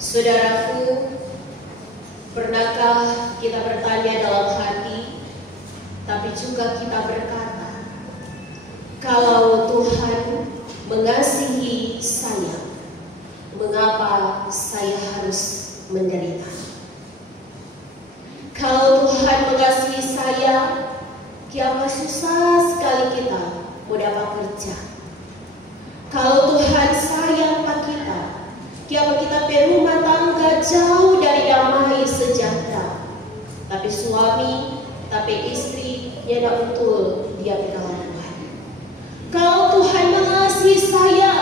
Saudaraku, pernahkah kita bertanya dalam hati, tapi juga kita berkata, kalau Tuhan mengasihi saya, mengapa saya harus menderita? Kalau Tuhan mengasihi saya, kiapa susah sekali kita mau dapat kerja. Kalau Tuhan sayang pada kita, kiapa kita berumah tangga jauh dari damai sejahtera. Tapi suami, tapi istri, tidak betul dia pegang Tuhan. Kalau Tuhan mengasihi saya,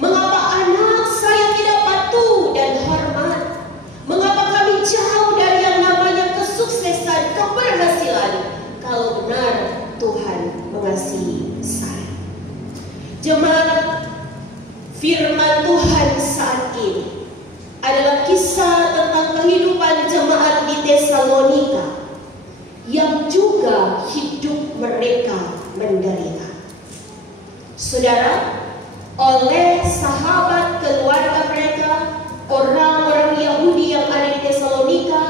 mengapa anak saya tidak patuh dan hormat? Mengapa kami jauh dari yang namanya kesuksesan, keberhasilan? Kalau benar Tuhan mengasihi saya. Jemaat, firman Tuhan saat ini adalah kisah tentang kehidupan jemaat di Tesalonika yang juga hidup mereka menderita. Saudara, oleh sahabat keluarga mereka, orang-orang Yahudi yang ada di Tesalonika,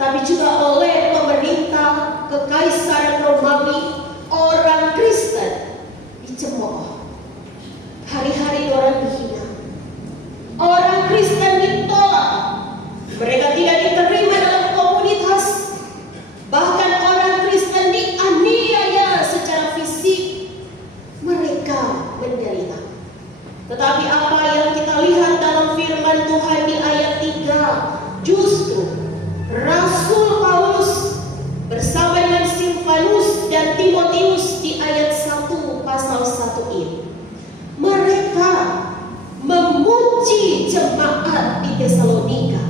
tapi juga oleh pemerintah Kekaisaran Romawi, orang Kristen dicemooh. Hari-hari orang dihina, orang Kristen ditolak, mereka tidak diterima dalam komunitas, bahkan orang Kristen dianiaya secara fisik, mereka menderita. Tetapi apa yang kita lihat dalam firman Tuhan di ayat 3, justru Rasul Paulus bersama dengan Silvanus dan Timotius di ayat 1 pasal 1 ini, mereka memuji jemaat di Tesalonika.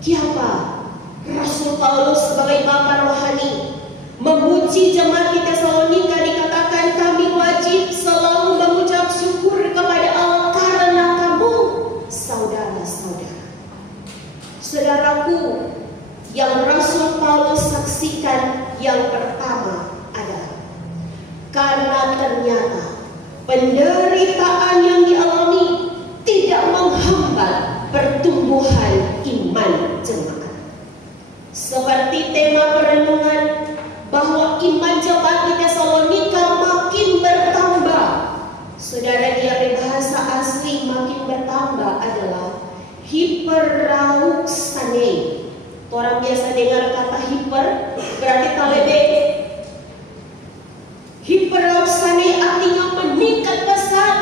Kiapa Rasul Paulus sebagai bapa rohani memuji jemaat di Tesalonika? Dikatakan kami wajib selalu mengucap syukur kepada Allah karena kamu, saudara-saudara. Saudaraku, yang Rasul Paulus saksikan yang pertama adalah karena ternyata penderitaan yang dialami tidak menghambat pertumbuhan iman jemaat. Seperti tema perenungan bahwa iman jemaat di Tesalonika makin bertambah. Saudara, dia bahasa asli makin bertambah adalah hiperauxane. Orang biasa dengar kata hiper, berarti talebe. Hiperauxane artinya meningkat pesat.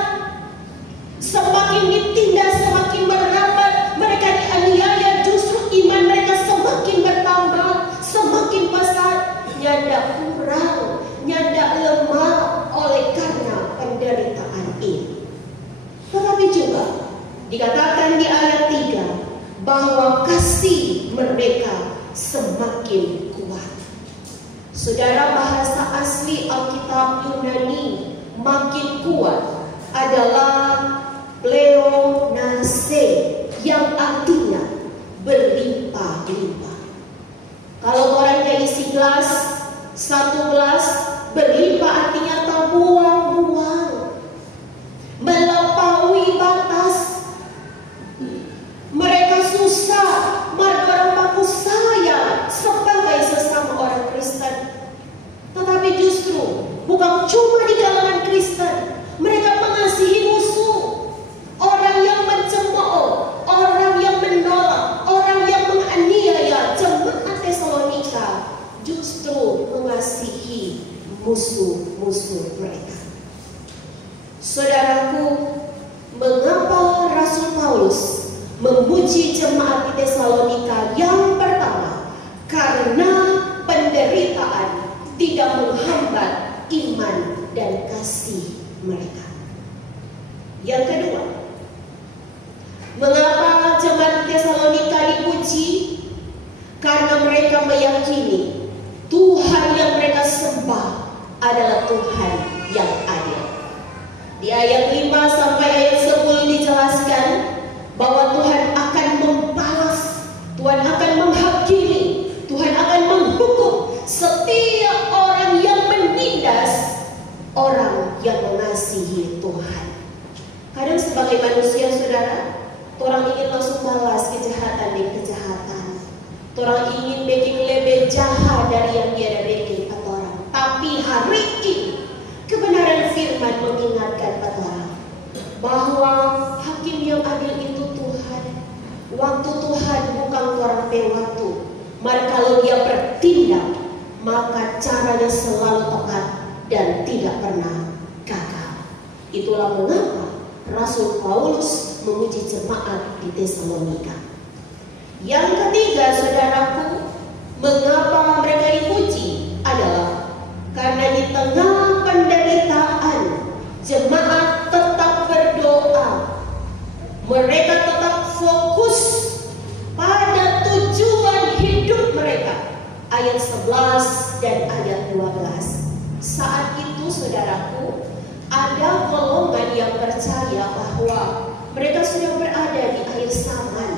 Semakin ditindas, semakin merambat, mereka dianiaya, justru iman mereka semakin bertambah, semakin pesat. Nyanda kurang, nyanda lemah oleh karena penderitaan ini. Tetapi juga dikatakan di ayat 3 bahwa kasih mereka semakin kuat. Saudara, bahasa asli Alkitab Yunani makin kuat adalah pleonase, yang artinya berlimpah-limpah. Kalau orangnya isi gelas, satu gelas, berlimpah artinya tak buang-buang, melampaui batas. Mereka susah, orang baku sayang sebagai sesama orang Kristen. Tetapi justru bukan cuma di kalangan Kristen, mereka mengasihi musuh, orang yang mencemooh, orang yang menolak, orang yang menganiaya. Jemaat Tesalonika justru mengasihi musuh-musuh mereka. Saudaraku, mengapa Rasul Paulus memuji jemaat di Tesalonika? Yang pertama, karena penderitaan tidak menghambat iman dan kasih mereka. Yang kedua, mengapa jemaat di Tesalonika dipuji? Karena mereka meyakini Tuhan yang mereka sembah adalah Tuhan yang adil. Di ayat 5 sampai ayat 10 dijelaskan bahwa Tuhan akan membalas, Tuhan akan menghakimi, Tuhan akan menghukum setiap orang yang menindas orang yang mengasihi Tuhan. Kadang sebagai manusia, saudara, Orang ingin langsung balas kejahatan dengan kejahatan. Orang ingin bikin lebih jahat dari yang dia dah bikin orang. Tapi hari ini kebenaran firman mengingatkan orang bahwa hakim yang adil itu Tuhan. Waktu Tuhan bukan orang waktu. Maka kalau dia bertindak, maka caranya selalu tepat dan tidak pernah gagal. Itulah mengapa Rasul Paulus menguji jemaat di Tesalonika. Yang ketiga, saudaraku, mengapa mereka dipuji adalah karena di tengah penderitaan jemaat tetap berdoa. Mereka tetap fokus pada tujuan hidup mereka. Ayat 11 dan ayat 12. Saat itu, saudaraku, ada golongan yang percaya bahwa mereka sudah berada di akhir zaman,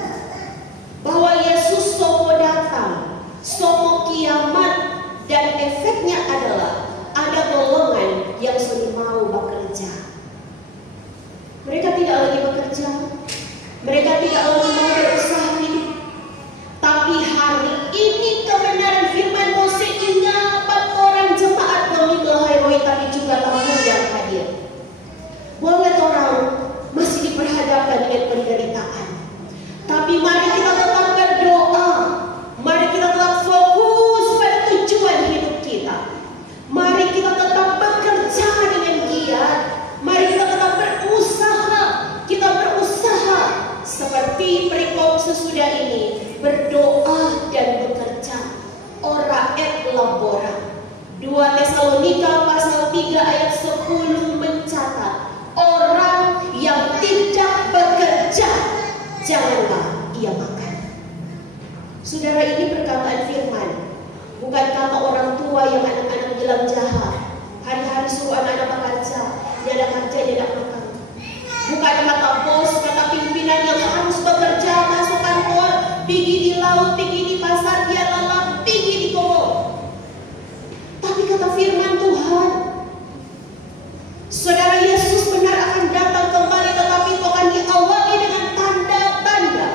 bahwa Yesus somo datang, somo kiamat, dan efeknya adalah ada golongan yang sudah mau bekerja. Mereka tidak lagi bekerja, mereka tidak lagi mau berusaha hidup. Tapi hari ini kebenaran firman Mose ingat orang jemaat demi melahirai tapi juga tamu yang hadir. Boleh orang masih diperhadapkan dengan penderitaan, tapi mari kita tetap berdoa. Mari kita tetap fokus pada tujuan hidup kita. Mari kita tetap bekerja dengan giat. Mari kita tetap berusaha. Kita berusaha seperti perikop sesudah ini, berdoa dan bekerja. Ora et labora. 2 Tesalonika pasal 3 ayat 10 mencatat, orang yang tidak bekerja, janganlah ia makan. Saudara, ini perkataan firman, bukan kata orang tua yang anak-anak bilang jahat. Hari-hari suruh anak-anak bekerja, dia ada kerja, dia ada makan. Bukan kata bos, kata pimpinan yang harus bekerja, masuk kantor, pergi di laut, pergi di pasar, dia lalap, pergi di kebun. Tapi kata firman Tuhan, saudara, Yesus benar akan datang kembali, tetapi itu akan diawali dengan tanda-tanda.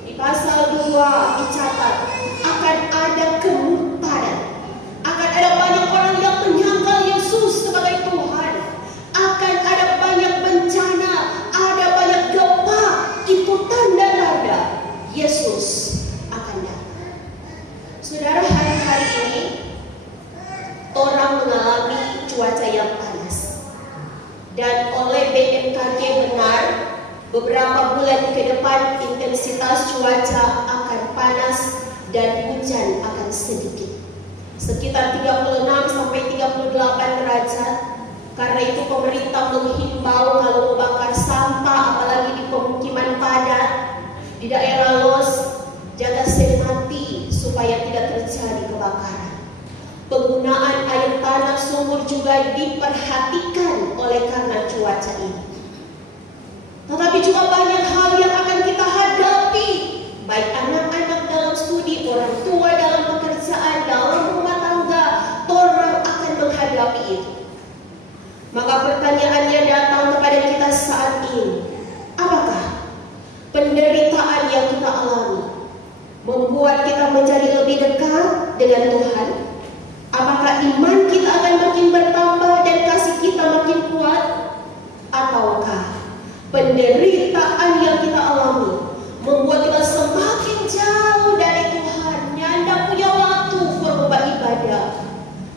Di pasal 2 dicatat akan ada kemurtadan, akan ada banyak orang yang menyangkal Yesus sebagai Tuhan, akan ada banyak bencana, ada banyak gempa. Itu tanda-tanda Yesus akan datang. Saudara, hari-hari ini orang mengalami cuaca yang panas, dan oleh BMKG benar beberapa bulan ke depan intensitas cuaca akan panas dan hujan akan sedikit, sekitar 36 sampai 38 derajat. Karena itu pemerintah menghimbau kalau membakar sampah, apalagi di pemukiman padat di daerah Los, jaga semati supaya tidak terjadi kebakaran. Penggunaan air tanah sumur juga diperhatikan oleh karena cuaca ini. Tetapi juga banyak hal yang akan kita hadapi, baik anak-anak dalam studi, orang tua dalam pekerjaan, dalam rumah tangga, orang akan menghadapi itu. Maka pertanyaannya datang kepada kita saat ini, apakah penderitaan yang kita alami membuat kita menjadi lebih dekat dengan Tuhan? Apakah iman kita akan makin bertambah dan kasih kita makin kuat? Ataukah penderitaan yang kita alami membuat kita semakin jauh dari Tuhan, tidak punya waktu untuk beribadah,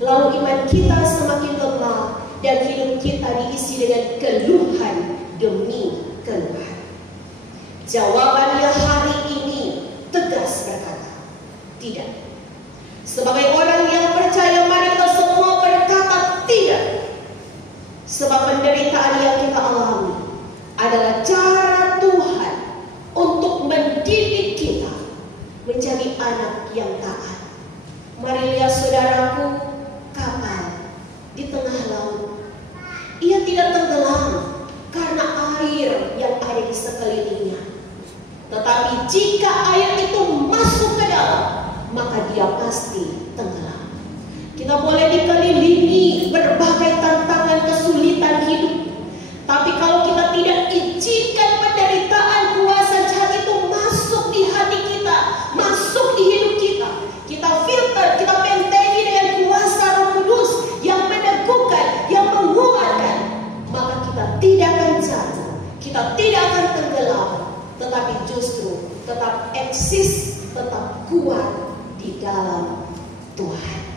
lalu iman kita semakin lemah dan hidup kita diisi dengan keluhan demi keluhan? Jawabannya hari ini tegas berkata, tidak. Sebagai orang yang percaya, mari kita semua berkata tidak. Sebab penderitaan yang kita alami adalah cara Tuhan untuk mendidik kita menjadi anak yang taat. Mari lihat saudaraku, kapal di tengah laut, ia tidak tenggelam karena air yang ada di sekelilingnya. Tetapi jika air itu masuk ke dalam, maka dia pasti tenggelam. Kita boleh dikelilingi berbagai tantangan kesulitan hidup, tapi kalau kita tidak izinkan penderitaan kita tidak akan tenggelam, tetapi justru tetap eksis, tetap kuat di dalam Tuhan.